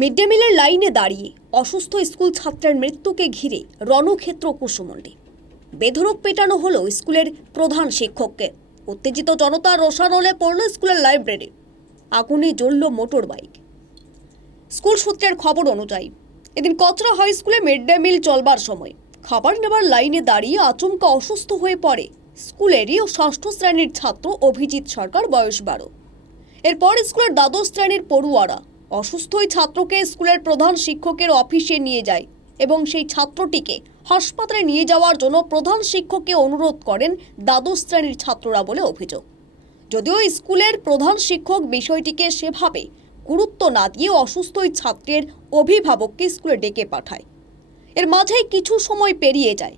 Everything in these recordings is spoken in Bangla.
মিড ডে মিলের লাইনে দাঁড়িয়ে অসুস্থ স্কুল ছাত্রের মৃত্যুকে ঘিরে রণক্ষেত্র কুসুমণ্ডি। বেধড়ক পেটানো হলো স্কুলের প্রধান শিক্ষককে। উত্তেজিত জনতা রোষানলে পড়ল স্কুলের লাইব্রেরি। আগুনে জ্বলল মোটর বাইক। স্কুল সূত্রের খবর অনুযায়ী এদিন কচরা হাই স্কুলে মিড ডে মিল চলবার সময় খাবার নেবার লাইনে দাঁড়িয়ে আচমকা অসুস্থ হয়ে পড়ে স্কুলেরই ষষ্ঠ শ্রেণীর ছাত্র অভিজিৎ সরকার, বয়স 12। এরপর স্কুলের দ্বাদশ শ্রেণীর পড়ুয়ারা অসুস্থ ওই ছাত্রকে স্কুলের প্রধান শিক্ষকের অফিসে নিয়ে যায় এবং সেই ছাত্রটিকে হাসপাতালে নিয়ে যাওয়ার জন্য প্রধান শিক্ষককে অনুরোধ করেন দ্বাদশ শ্রেণীর ছাত্ররা বলে অভিযোগ। যদিও স্কুলের প্রধান শিক্ষক বিষয়টিকে সেভাবে গুরুত্ব না দিয়ে অসুস্থ ওই ছাত্রের অভিভাবককে স্কুলে ডেকে পাঠায়। এর মাঝেই কিছু সময় পেরিয়ে যায়।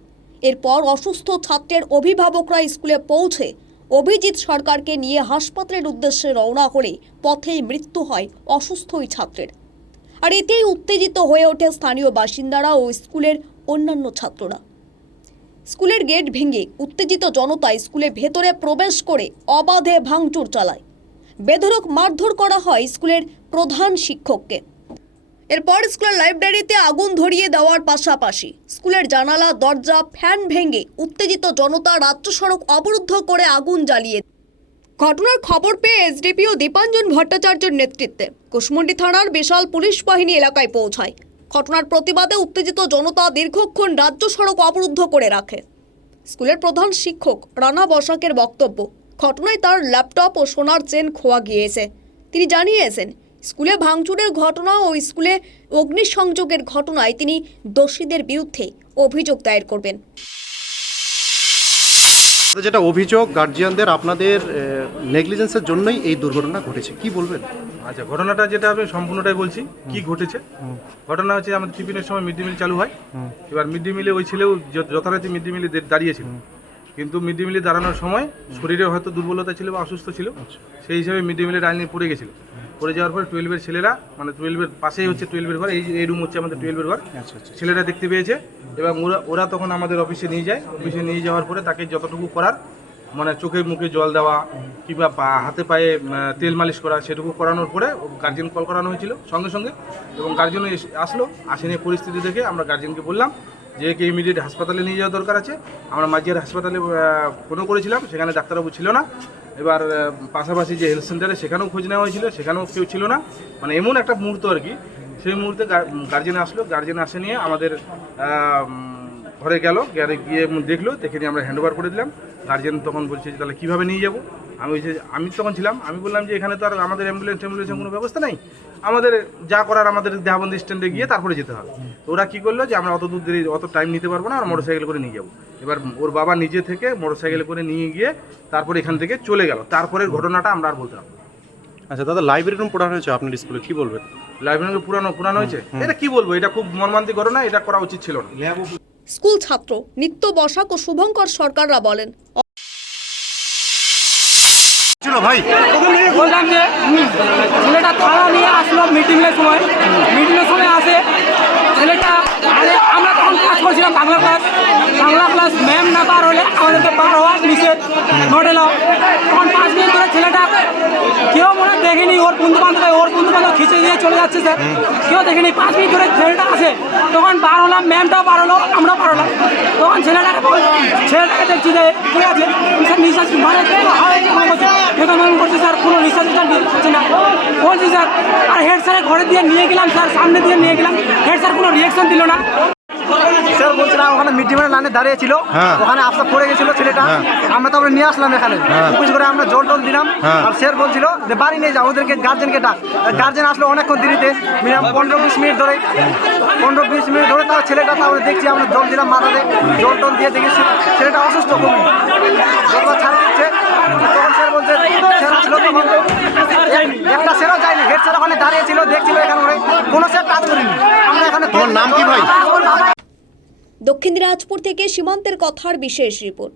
এরপর অসুস্থ ছাত্রের অভিভাবকরা স্কুলে পৌঁছে অভিজিৎ সরকারকে নিয়ে হাসপাতালের উদ্দেশ্যে রওনা হলে পথেই মৃত্যু হয় অসুস্থ ওই ছাত্রের। আর এতেই উত্তেজিত হয়ে ওঠে স্থানীয় বাসিন্দারা ও স্কুলের অন্যান্য ছাত্ররা। স্কুলের গেট ভেঙে উত্তেজিত জনতা স্কুলে ভেতরে প্রবেশ করে অবাধে ভাঙচুর চালায়। বেধড়ক মারধর করা হয় স্কুলের প্রধান শিক্ষককে। এরপর স্কুলের লাইব্রেরিতে আগুন ধরিয়ে দেওয়ার পাশাপাশি স্কুলের জানালা, দরজা, ফ্যান ভেঙে উত্তেজিত জনতা রাজ্য সড়ক অবরুদ্ধ করে আগুন জ্বালিয়ে। ঘটনার খবর পেয়ে এসডিপিও দীপাঞ্জন ভট্টাচার্যের নেতৃত্বে কুশমুন্ডি থানার বিশাল পুলিশ বাহিনী এলাকায় পৌঁছায়। ঘটনার প্রতিবাদে উত্তেজিত জনতা দীর্ঘক্ষণ রাজ্য সড়ক অবরুদ্ধ করে রাখে। স্কুলের প্রধান শিক্ষক রানা বসাকের বক্তব্য, ঘটনায় তার ল্যাপটপ ও সোনার চেন খোয়া গিয়েছে। তিনি জানিয়েছেন, স্কুলে ভাঙচুরের ঘটনা ও স্কুলে অগ্নিসংযোগের ঘটনায় তিনি দোষীদের বিরুদ্ধে অভিযোগ দায়ের করবেন। যেটা অভিযোগ গার্জিয়ানদের আপনাদের নেগলিজেন্সের জন্যই এই দুর্ঘটনা ঘটেছে, কি বলবেন? আচ্ছা, ঘটনাটা যেটা আমি সম্পূর্ণটাই বলছি কি ঘটেছে। ঘটনা হচ্ছে আমাদের টিফিনের সময় মিড ডে মিল চালু হয়। এবার মিড ডে মিলে ওই ছেলেও যথারীতি মিড ডে মিলে দাঁড়িয়েছিল, কিন্তু মিড ডে মিলে দাঁড়ানোর সময় শরীরে হয়তো দুর্বলতা ছিল বা অসুস্থ ছিল, সেই হিসাবে মিড ডে মিলের লাইনে পড়ে গেছিল। পড়ে যাওয়ার পরে 12-এর ছেলেরা, মানে 12-এর পাশেই হচ্ছে 12-এর ঘর, এই রুম হচ্ছে আমাদের 12-এর ঘর, ছেলেরা দেখতে পেয়েছে এবং ওরা তখন আমাদের অফিসে নিয়ে যায়। অফিসে নিয়ে যাওয়ার পরে তাকে যতটুকু করার, মানে চোখে মুখে জল দেওয়া কিংবা হাতে পায়ে তেল মালিশ করা, সেটুকু করানোর পরে গার্জেন কল করানো হয়েছিল সঙ্গে সঙ্গে, এবং গার্জেনও আসলো। আসে নিয়ে পরিস্থিতি দেখে আমরা গার্জেনকে বললাম যে একে ইমিডিয়েট হাসপাতালে নিয়ে যাওয়া দরকার আছে। আমরা মাঝিয়ার হাসপাতালে ফোনও করেছিলাম, সেখানে ডাক্তারবাবু ছিল না। এবার পাশাপাশি যে হেলথ সেন্টারে সেখানেও খোঁজ নেওয়া হয়েছিল, সেখানেও কেউ ছিল না। মানে এমন একটা মুহূর্ত আর কি, সেই মুহূর্তে গার্জেন আসলো। গার্জেন আসে নিয়ে আমাদের ঘরে গেল, গিয়ে দেখলো, দেখে নিয়ে আমরা হ্যান্ড ওভার করে দিলাম। গার্জেন তখন বলছে যে তাহলে কীভাবে নিয়ে যাবো। আমি তখন ছিলাম, আমি বললাম যে এখানে তো আর আমাদের অ্যাম্বুলেন্সের কোনো ব্যবস্থা নেই, আমাদের যা করার আমাদের দেহাবন্দি স্ট্যান্ডে গিয়ে তারপরে যেতে হবে। তো ওরা কী করলো যে আমরা অত টাইম নিতে পারবো না, আর মোটরসাইকেল করে নিয়ে যাবো। এবার ওর বাবা নিজে থেকে মোটরসাইকেল করে নিয়ে গিয়ে তারপরে এখান থেকে চলে গেল। তারপরের ঘটনাটা আমরা আর বলতে পারবো। আচ্ছা দাদা, লাইব্রেরি রুম পোড়ানো হয়েছে আপনার স্কুলে, কি বলবেন? লাইব্রেরি পুরানো হয়েছে, এটা কি বলবো, এটা খুব মর্মান্তিক ঘটনা, এটা করা উচিত ছিল না। স্কুল ছাত্র নিত্য বসাক ও শুভঙ্কর সরকাররা বলেন, ভাই বললাম যে ছেলেটা থানা নিয়ে আসলো মিটিংয়ের সময় আসে ছেলেটা। আমরা তখন ক্লাস করছিলাম, বাংলা ক্লাস ম্যাম না পার হলে আমাদেরকে পার হওয়া নিষেধ নোট এলো। তখন 5 মিনিট ধরে ছেলেটা কেউ মনে দেখেনি, ওর বন্ধু বান্ধব খিচে দিয়ে চলে যাচ্ছে স্যার, কেউ দেখেনি। 5 মিনিট ধরে ছেলেটা আসে, তখন বার হলাম, ম্যামটাও পার হলো, আমরাও পার হলাম। তখন ছেলেটাকে দেখছি যে ঠিক আছে স্যার, নিঃশ্বাস করছে স্যার, কোনো রিসার্চ হচ্ছে না বলছি স্যার। আর হেড স্যারের ঘরে দিয়ে নিয়ে গেলাম স্যার, সামনে দিয়ে নিয়ে গেলাম, হেড স্যার কোনো রিয়াকশন দিল না। স্যার বলছিলাম ওখানে মিড ডে মিলের লাইনে দাঁড়িয়েছিল, ওখানে আফসা পড়ে গেছিল ছেলেটা। আমরা তারপরে নিয়ে আসলাম এখানে, অফিস করে আমরা জল টল দিলাম। আর স্যার বলছিল যে বাড়ি নিয়ে যাও, ওদেরকে গার্জেনকে ডাক। গার্জেন আসলো অনেকক্ষণ দেরিতে, মিনিমাম 15-20 মিনিট ধরে তার ছেলেটা, তারপরে দেখছি আমরা জল দিলাম মাথাতে, জল টল দিয়ে দেখেছি ছেলেটা অসুস্থ, খুবই জলটা ছাড় দিচ্ছে। তখন স্যার বলছে, স্যার আসলো তখন একটা স্যারও যায়নি, হেড স্যার ওখানে দাঁড়িয়েছিল, দেখছিল এখানে, কোনো স্যার কাজ করিনি। আমরা এখানে। তোমার নাম কি ভাই? দক্ষিণ দিনাজপুর থেকে সীমান্তের কথার বিশেষ রিপোর্ট।